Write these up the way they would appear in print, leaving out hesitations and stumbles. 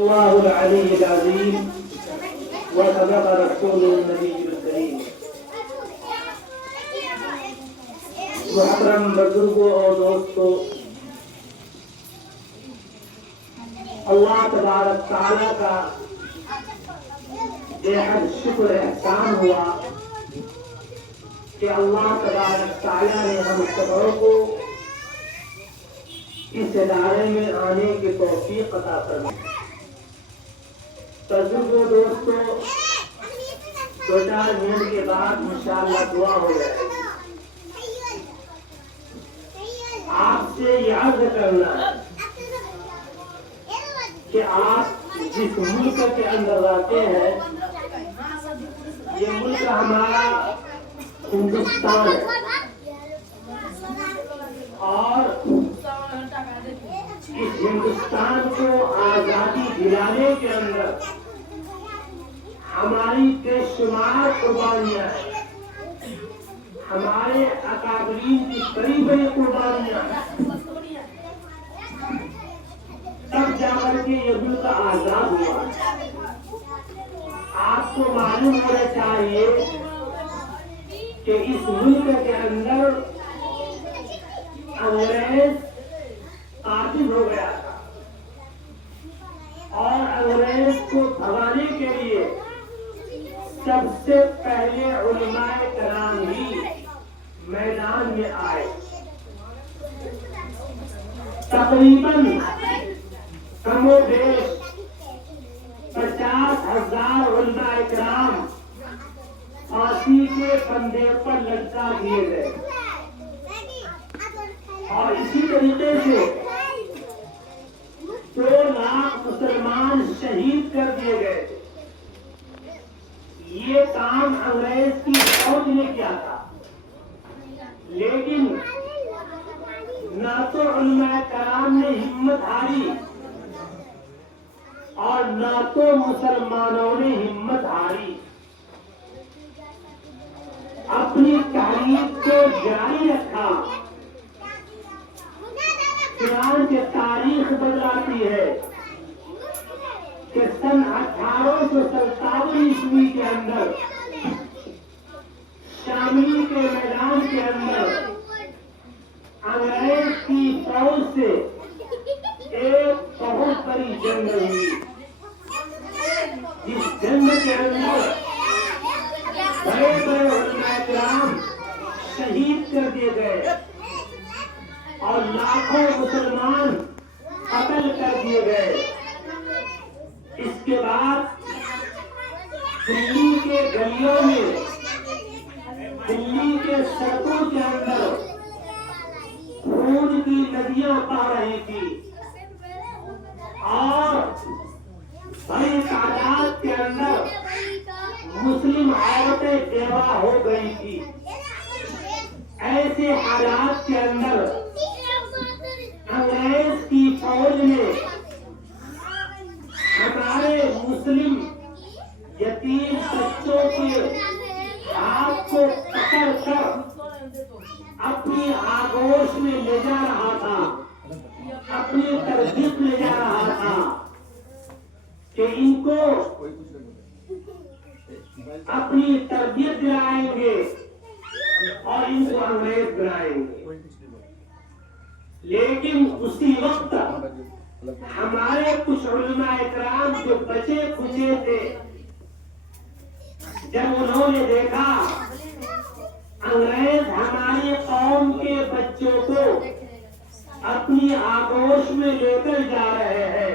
الله العلي العظيم وصدق رسوله النبي الكريم. محترم بزرگوں اور دوستوں، اللہ تبارک تعالیٰ کا بے حد شکر احسان ہوا کہ اللہ تبارک تعالیٰ نے ہم سبوں کو اس ادارے میں آنے کی توفیق عطا فرمائی. بزرگوں دوستوں، 2-4 منٹ کے بعد انشاءاللہ دعا ہو جائے گی. آپ سے یہ عرض کرنا کہ آپ جس ملک کے اندر رہتے ہیں یہ ملک ہمارا ہندوستان ہے، اور اس ہندوستان کو آزادی دلانے کے اندر ہماری بے شمار قربانیاں ہیں، ہمارے اکابرین کی بڑی بڑی قربانیاں ہیں، تب جا کر کے یہ ملک آزاد ہوا. آپ کو معلوم ہونا چاہیے کہ اس ملک کے اندر انگریز قابض ہو گیا تھا، اور انگریز کو بھگانے کے لیے سب سے پہلے علماء کرام ہی میدان میں آئے. تقریباً کم و بیش 50,000 علماء کرام پھانسی کے پھندے پر لٹکا دیے گئے، اور اسی طریقے سے 2 لاکھ مسلمان شہید کر دیے گئے. یہ کام انگریز کی فوج نے کیا تھا، لیکن نہ تو علماء کرام نے ہمت ہاری اور نہ تو مسلمانوں نے ہمت ہاری. اپنی تحریک کو جاری رکھا. چنانچہ تاریخ بتلاتی ہے کہ سن 1857 عیسوی کے اندر شامی کے میدان کے اندر انگریز کی فوج سے ایک بہت بڑی جنگ ہوئی، جس جنگ کے اندر بڑے بڑے علماء کرام شہید کر دیے گئے اور لاکھوں مسلمان قتل کر دیے گئے. اس کے بعد دلی کے گلیوں میں، دلی کے سڑکوں کے اندر خون کی ندیاں بہہ رہی تھی، اور بڑی تعداد کے اندر مسلم عورتیں بیوہ ہو گئی تھی. ایسے حالات کے اندر انگریز کی فوج نے ہمارے مسلم یتیم بچوں کے ہاتھ کو پکڑ کر اپنی آغوش میں لے جا رہا تھا، اپنی تربیت لے جا رہا تھا کہ ان کو اپنی تربیت دلائیں گے اور ان کو انگریز بنائیں گے. لیکن اسی وقت ہمارے کچھ علماء کرام جو بچے کھچے تھے، جب انہوں نے دیکھا انگریز ہماری قوم کے بچوں کو اپنی آغوش میں لے کر جا رہے ہیں،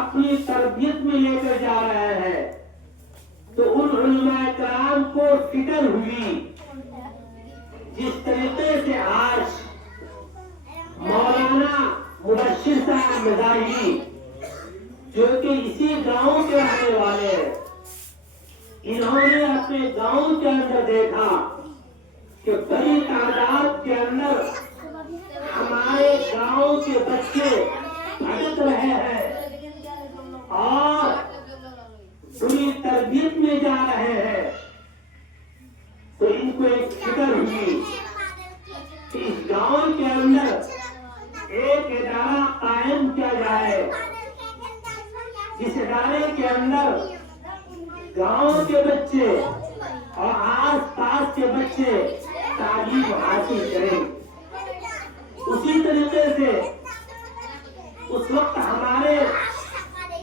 اپنی تربیت میں لے کر جا رہے ہیں، تو ان علماء کرام کو فکر ہوئی. جس طریقے سے آج مولانا مبشر صاحب مظاہری جو کہ اسی گاؤں کے رہنے والے ہیں، انہوں نے اپنے گاؤں کے اندر دیکھا کہ بڑی تعداد کے اندر ہمارے گاؤں کے بچے بھٹک رہے ہیں اور بری تربیت میں جا رہے ہیں. تو ان کو ایک فکر ہوئی کہ اس گاؤں کے اندر ایک ادارہ قائم کیا جائے جس ادارے کے اندر گاؤں کے بچے اور آس پاس کے بچے تعلیم حاصل کریں، اسی طریقے سے اس وقت ہمارے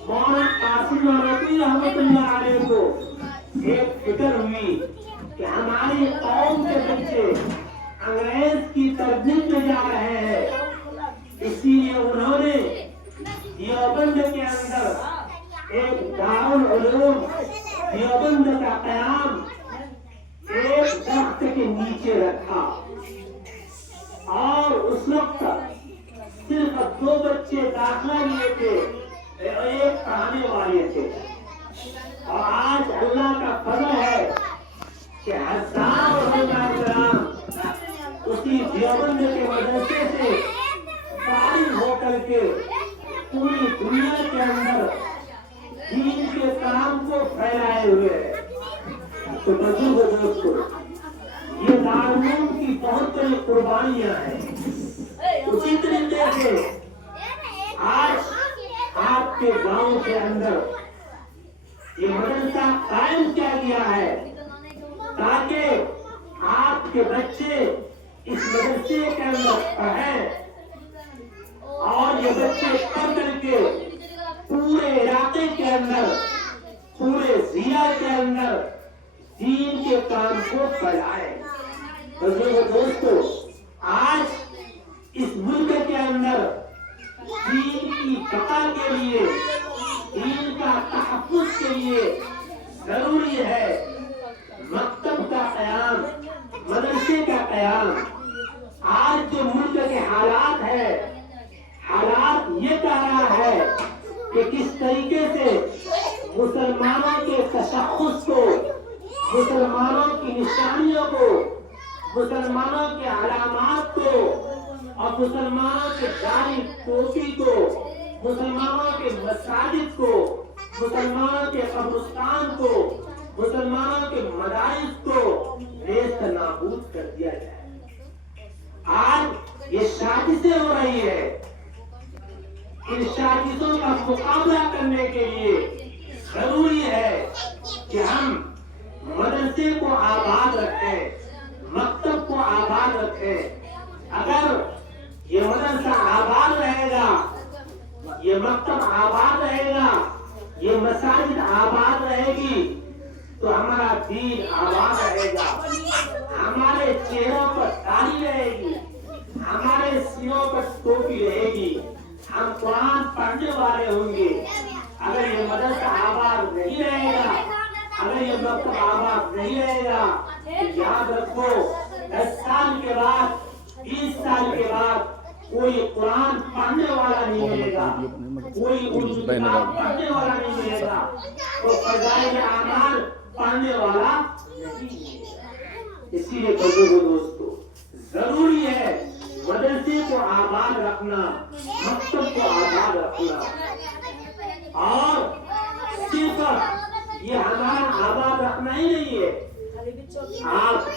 مولانا قاسم نانوتوی رحمۃ اللہ علیہ کو ایک فکر ہوئی کہ ہماری قوم کے بچے انگریز کی تربیت میں جا رہے ہیں، اسی لیے انہوں نے دیوبند کے اندر ایک دارالعلوم دیوبند کا قیام ایک درخت کے نیچے رکھا، اور اس وقت صرف 2 بچے داخلہ لیے تھے اور ایک پڑھانے والے تھے، اور آج اللہ کا فضل ہے کہ ہزاروں علماء کرام اسی دیوبند کے مدرسے سے فارغ ہو کر کے پوری دنیا کے اندر دین کے کام کو پھیلائے ہوئے ہیں۔ تو بزرگ دوستو، یہ دارالعلوم کی بہت بڑی قربانیاں ہیں۔ اسی طریقے سے آج آپ کے گاؤں کے اندر یہ مدرسہ قائم کیا گیا ہے تاکہ آپ کے بچے اس مدرسے کے اندر پڑھیں، اور یہ بچے پڑھ کر کے پورے علاقے کے اندر، پورے ضلع کے اندر دین کے کام کو پھیلائیں۔ بزرگ دوستو، آج اس ملک کے اندر دین کی بقا کے لیے، دین کا تحفظ کے لیے ضروری ہے مکتب کا قیام، مدرسے کا قیام۔ آج جو ملک کے حالات ہے، حالات یہ کہہ رہا ہے کہ کس طریقے سے مسلمانوں کے تشخص کو، مسلمانوں کی نشانیوں کو، مسلمانوں کے علامات کو، اور مسلمانوں کے داڑھی ٹوپی کو، مسلمانوں کے مساجد کو، مسلمانوں کے قبرستان کو، مسلمانوں کے مدارس کو نیست نابود کر دیا جائے۔ آج یہ سازشیں ہو رہی ہے، ان سازشوں کا مقابلہ کرنے کے لیے ضروری ہے کہ ہم مدرسے کو آباد رکھیں، مکتب کو آباد رکھیں۔ اگر یہ مدرسہ آباد رہے گا، یہ مکتب آباد رہے گا، یہ مساجد آباد رہے گی، تو ہمارا دین آباد رہے گا، ہمارے چہروں پر داڑھی رہے گی، ہمارے سینوں پر ٹوپی رہے گی، ہم قرآن پڑھنے والے ہوں گے۔ اگر یہ مدرسہ آباد نہیں رہے گا، اگر یہ مکتب آباد نہیں رہے گا، تو یاد رکھو 10 سال کے بعد، 20 سال کے بعد کوئی قرآن پڑھنے والا نہیں ملے گا، کوئی اردو کتاب پڑھنے والا نہیں ملے گا، تو فضائل اعمال پڑھنے والا نہیں۔ اسی لیے بزرگوں دوستو، ضروری ہے مدرسے کو آباد رکھنا، مکتب کو آباد رکھنا، اور صرف یہ ہمارا آباد رکھنا ہی نہیں ہے، آپ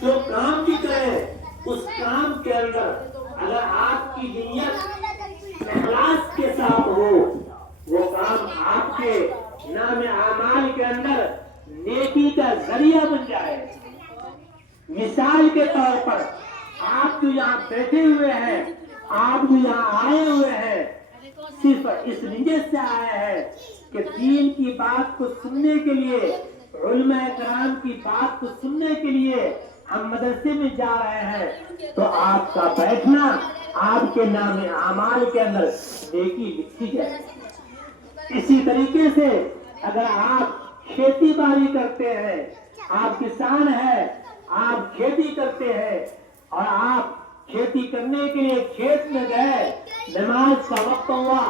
جو کام بھی کریں اس کام کے اندر اگر آپ کی نیت اخلاص کے ساتھ ہو، وہ کام آپ کے نام اعمال کے اندر نیکی کا ذریعہ بن جائے۔ مثال کے طور پر آپ جو یہاں بیٹھے ہوئے ہیں، آپ جو یہاں آئے ہوئے ہیں، صرف اس نیت سے آئے ہیں کہ دین کی بات کو سننے کے لیے، علماء کرام کی بات کو سننے کے لیے ہم مدرسے میں جا رہے ہیں، تو آپ کا بیٹھنا آپ کے نام اعمال کے اندر نیکی لکھی جائے۔ اسی طریقے سے اگر آپ کھیتی باڑی کرتے ہیں، آپ کسان ہیں، آپ کھیتی کرتے ہیں، اور آپ کھیتی کرنے کے لیے کھیت میں گئے، نماز کا وقت ہوا،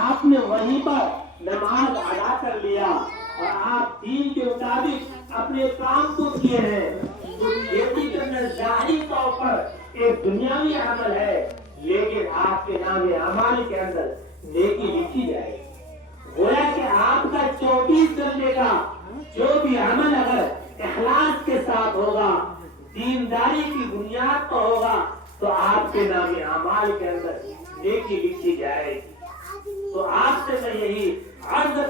آپ نے وہیں پر نماز ادا کر لیا اور آپ دین کے مطابق اپنے کام کو کیے ہیں، تو کھیتی کرنا ظاہری طور پر ایک دنیاوی عمل ہے، لیکن آپ کے نام اعمال کے اندر نیکی لکھی جائے گی۔ گویا کہ آپ کا 24 گھنٹے کا جو بھی عمل اگر اخلاص کے ساتھ ہوگا، دینداری کی بنیاد پر ہوگا، تو آپ کے نام اعمال کے اندر نیکی لکھی جائے گی۔ تو آپ سے میں یہی عرض